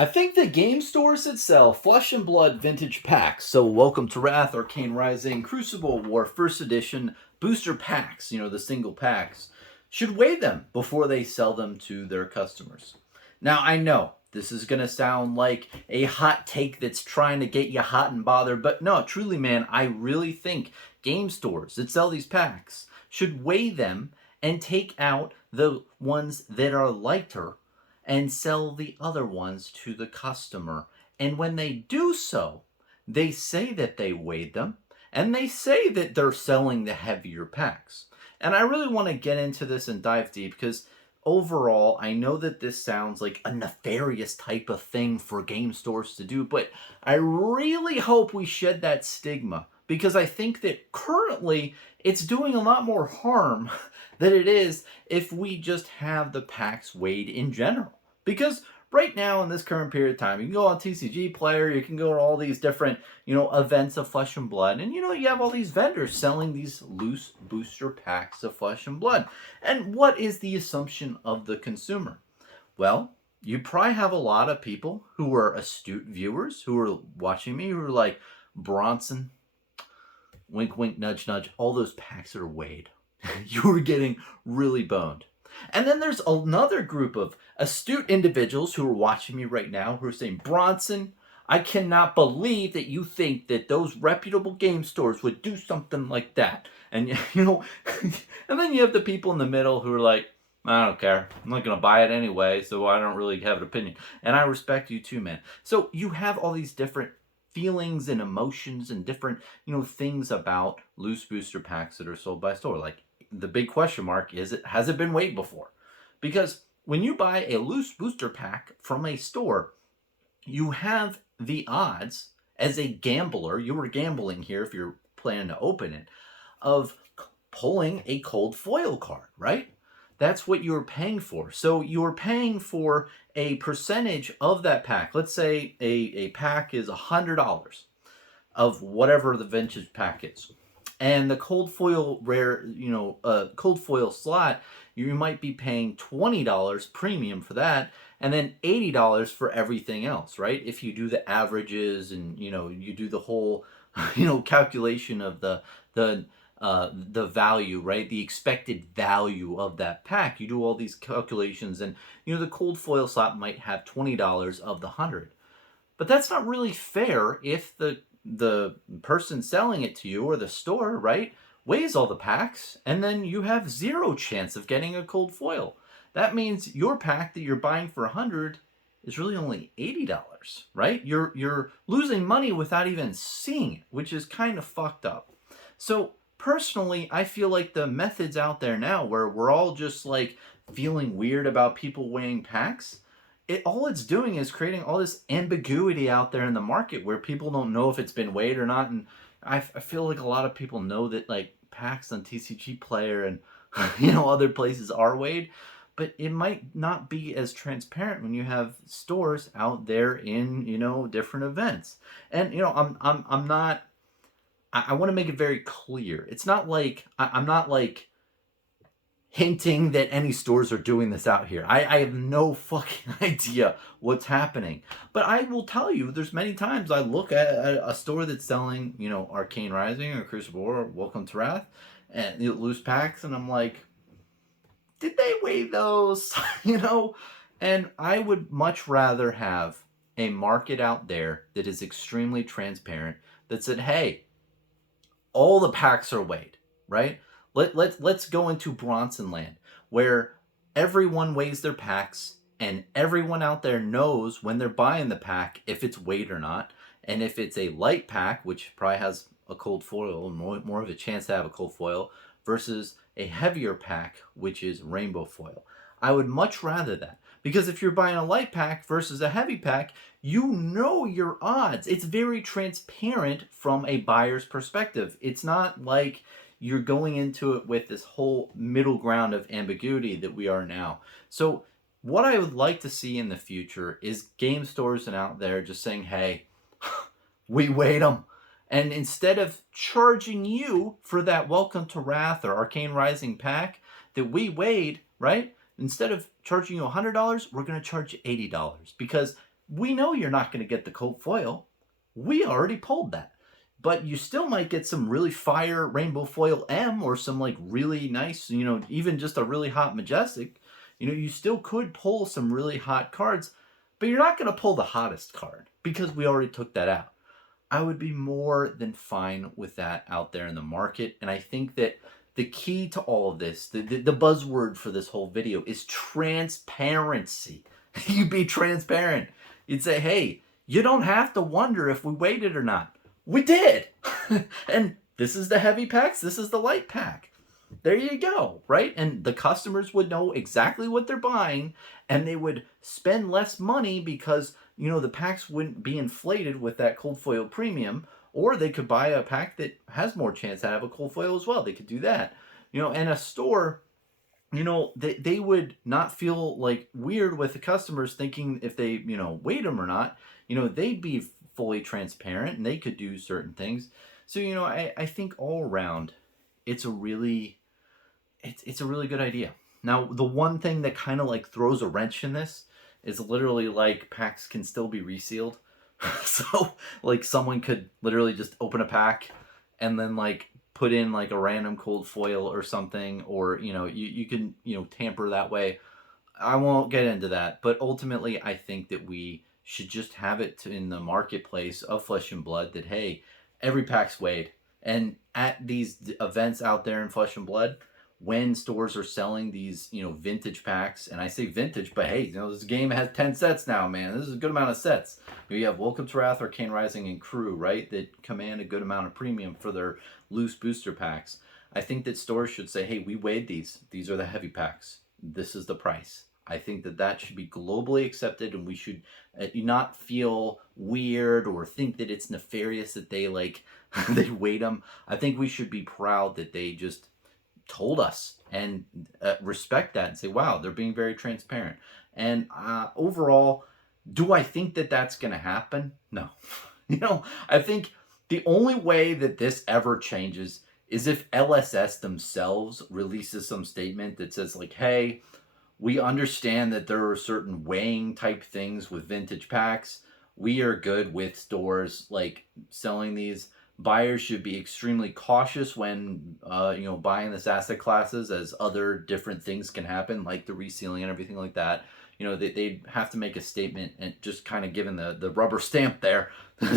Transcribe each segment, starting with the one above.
I think the game stores that sell Flesh and Blood vintage packs, so Welcome to Wrath, Arcane Rising, Crucible War, First Edition, booster packs, the single packs, should weigh them before they sell them to their customers. Now, I know this is going to sound like a hot take that's trying to get you hot and bothered, but no, truly, man, I really think game stores that sell these packs should weigh them and take out the ones that are lighter and sell the other ones to the customer. And when they do so, they say that they weighed them and they say that they're selling the heavier packs. And I really want to get into this and dive deep because overall, I know that this sounds like a nefarious type of thing for game stores to do, but I really hope we shed that stigma because I think that currently it's doing a lot more harm than it is if we just have the packs weighed in general. Because right now in this current period of time, you can go on TCG Player, you can go to all these different, events of Flesh and Blood, and you have all these vendors selling these loose booster packs of Flesh and Blood. And what is the assumption of the consumer? Well, you probably have a lot of people who are astute viewers who are watching me who are like, Bronson, wink, wink, nudge, nudge, all those packs are weighed. You were getting really boned. And then there's another group of astute individuals who are watching me right now who are saying, Bronson, I cannot believe that you think that those reputable game stores would do something like that. And, and then you have the people in the middle who are like, I don't care. I'm not going to buy it anyway, so I don't really have an opinion. And I respect you too, man. So you have all these different feelings and emotions and different, things about loose booster packs that are sold by store. Like, the big question mark is, has it been weighed before? Because when you buy a loose booster pack from a store, you have the odds as a gambler, you were gambling here if you're planning to open it, of pulling a cold foil card, right? That's what you're paying for. So you're paying for a percentage of that pack. Let's say a pack is $100 of whatever the vintage pack is. And the cold foil cold foil slot, you might be paying $20 premium for that, and then $80 for everything else, right? If you do the averages and you do the whole calculation of the value, right? The expected value of that pack. You do all these calculations, and the cold foil slot might have $20 of the 100. But that's not really fair if the person selling it to you or the store, right, weighs all the packs and then you have zero chance of getting a cold foil. That means your pack that you're buying for 100 is really only $80, right? You're losing money without even seeing it, which is kind of fucked up. So personally, I feel like the methods out there now where we're all just like feeling weird about people weighing packs, all it's doing is creating all this ambiguity out there in the market where people don't know if it's been weighed or not. And I feel like a lot of people know that like packs on TCG Player and other places are weighed, but it might not be as transparent when you have stores out there in different events. And I'm not. I want to make it very clear. It's not like I'm not like hinting that any stores are doing this out here. I have no fucking idea what's happening. But I will tell you, there's many times I look at a store that's selling, Arcane Rising or Crucible or Welcome to Wrath and loose packs, and I'm like, did they weigh those? And I would much rather have a market out there that is extremely transparent that said, hey, all the packs are weighed, right? Let's go into Bronson land where everyone weighs their packs and everyone out there knows when they're buying the pack if it's weighed or not. And if it's a light pack, which probably has a cold foil, more of a chance to have a cold foil, versus a heavier pack, which is rainbow foil. I would much rather that. Because if you're buying a light pack versus a heavy pack, you know your odds. It's very transparent from a buyer's perspective. It's not like you're going into it with this whole middle ground of ambiguity that we are now. So what I would like to see in the future is game stores and out there just saying, hey, we weighed them. And instead of charging you for that Welcome to Wrath or Arcane Rising pack that we weighed, right? Instead of charging you $100, we're going to charge you $80 because we know you're not going to get the cold foil. We already pulled that. But you still might get some really fire rainbow foil M or some like really nice, even just a really hot majestic. You still could pull some really hot cards, but you're not going to pull the hottest card because we already took that out. I would be more than fine with that out there in the market. And I think that the key to all of this, the buzzword for this whole video is transparency. You be transparent. You'd say, hey, you don't have to wonder if we waited or not. We did. And this is the heavy packs. This is the light pack. There you go, right? And the customers would know exactly what they're buying, and they would spend less money because, the packs wouldn't be inflated with that cold foil premium, or they could buy a pack that has more chance to have a cold foil as well. They could do that. And a store, they would not feel like weird with the customers thinking if they, weighed them or not. They'd be fully transparent and they could do certain things. So, I think all around, it's a really good idea. Now, the one thing that kind of like throws a wrench in this is literally like packs can still be resealed. So like someone could literally just open a pack and then like put in like a random cold foil or something, or, you can, tamper that way. I won't get into that, but ultimately I think that we should just have it in the marketplace of Flesh and Blood that, hey, every pack's weighed. And at these events out there in Flesh and Blood, when stores are selling these, vintage packs, and I say vintage, but hey, this game has 10 sets now, man. This is a good amount of sets. You have Welcome to Wrath, Arcane Rising, and Crew, right, that command a good amount of premium for their loose booster packs. I think that stores should say, hey, we weighed these. These are the heavy packs. This is the price. I think that should be globally accepted, and we should not feel weird or think that it's nefarious that they they weighed them. I think we should be proud that they just told us and respect that and say, wow, they're being very transparent. And overall, do I think that that's going to happen? No. I think the only way that this ever changes is if LSS themselves releases some statement that says like, hey, we understand that there are certain weighing type things with vintage packs. We are good with stores like selling these. Buyers should be extremely cautious when, buying this asset classes, as other different things can happen, like the resealing and everything like that. They'd have to make a statement and just kind of giving the rubber stamp there,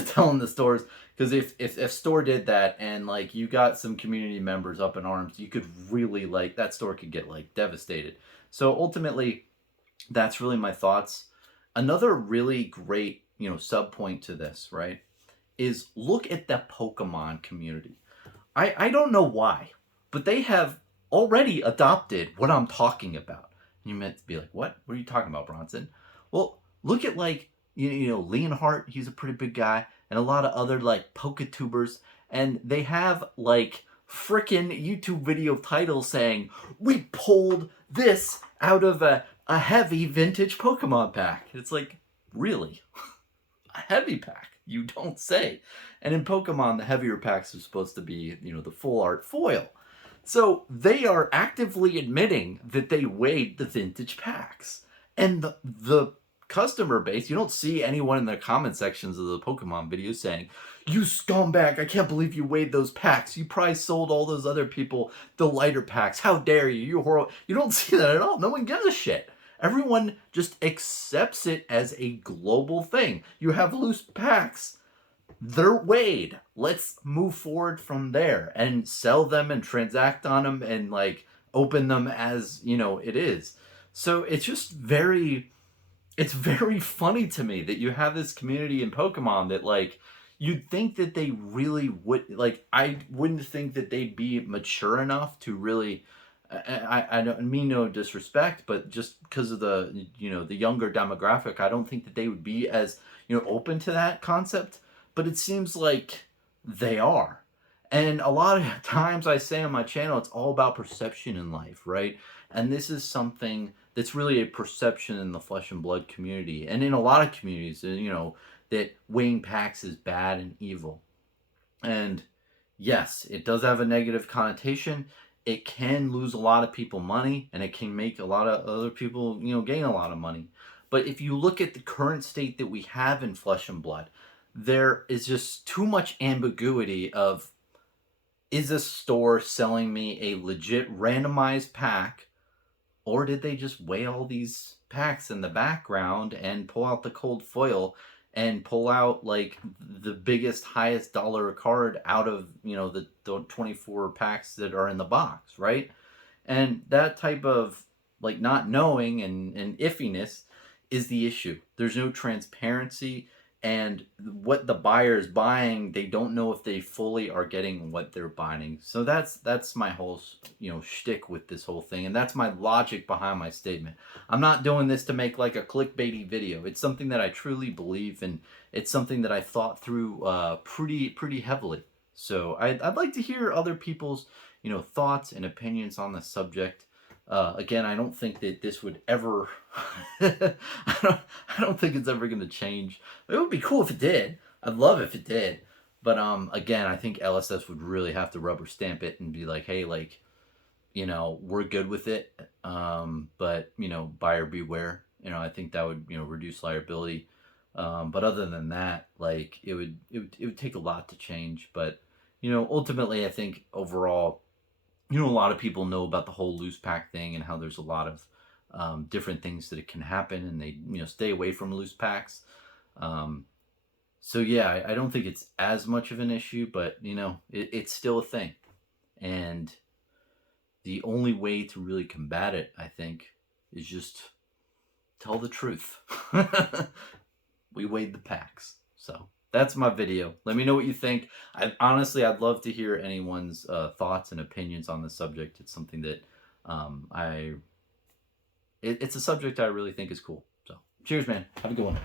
telling the stores. Because if store did that and like you got some community members up in arms, you could really that store could get devastated. So ultimately, that's really my thoughts. Another really great, sub point to this, right, is look at the Pokemon community. I don't know why, but they have already adopted what I'm talking about. You meant to be like, what? What are you talking about, Bronson? Well, look at Leonhardt, he's a pretty big guy, and a lot of other Poketubers, and they have frickin' YouTube video titles saying, we pulled this out of a heavy vintage Pokemon pack. It's like, really? A heavy pack? You don't say. And in Pokemon, the heavier packs are supposed to be, the full art foil. So they are actively admitting that they weighed the vintage packs. And the customer base, you don't see anyone in the comment sections of the Pokemon videos saying, you scumbag, I can't believe you weighed those packs. You probably sold all those other people the lighter packs. How dare you? You horrible. You don't see that at all. No one gives a shit. Everyone just accepts it as a global thing. You have loose packs. They're weighed. Let's move forward from there and sell them and transact on them and open them as, it is. So it's just it's very funny to me that you have this community in Pokemon that you'd think that they really would, I wouldn't think that they'd be mature enough to really, I don't mean no disrespect, but just because of the, the younger demographic, I don't think that they would be as, open to that concept, but it seems like they are. And a lot of times I say on my channel, it's all about perception in life, right? And this is something that's really a perception in the Flesh and Blood community. And in a lot of communities, that weighing packs is bad and evil. And yes, it does have a negative connotation. It can lose a lot of people money, and it can make a lot of other people, gain a lot of money. But if you look at the current state that we have in Flesh and Blood, there is just too much ambiguity of, is a store selling me a legit randomized pack, or did they just weigh all these packs in the background and pull out the cold foil and pull out like the biggest, highest dollar card out of, the 24 packs that are in the box, right? And that type of like not knowing and iffiness is the issue. There's no transparency, and what the buyer is buying, they don't know if they fully are getting what they're buying. So that's my whole shtick with this whole thing, and that's my logic behind my statement. I'm not doing this to make like a clickbaity video. It's something that I truly believe, and it's something that I thought through pretty heavily. So I'd like to hear other people's thoughts and opinions on the subject. Again, I don't think that this would ever. I don't think it's ever going to change. It would be cool if it did. I'd love if it did. But again, I think LSS would really have to rubber stamp it and be like, hey, like, we're good with it. But buyer beware. I think that would reduce liability. But other than that, like it would take a lot to change. But ultimately, I think overall, a lot of people know about the whole loose pack thing and how there's a lot of different things that it can happen, and they stay away from loose packs. So yeah, I don't think it's as much of an issue, but it's still a thing, and the only way to really combat it, I think, is just tell the truth. We weighed the packs, so. That's my video. Let me know what you think. I'd love to hear anyone's thoughts and opinions on the subject. It's something that it's a subject I really think is cool. So, cheers, man. Have a good one.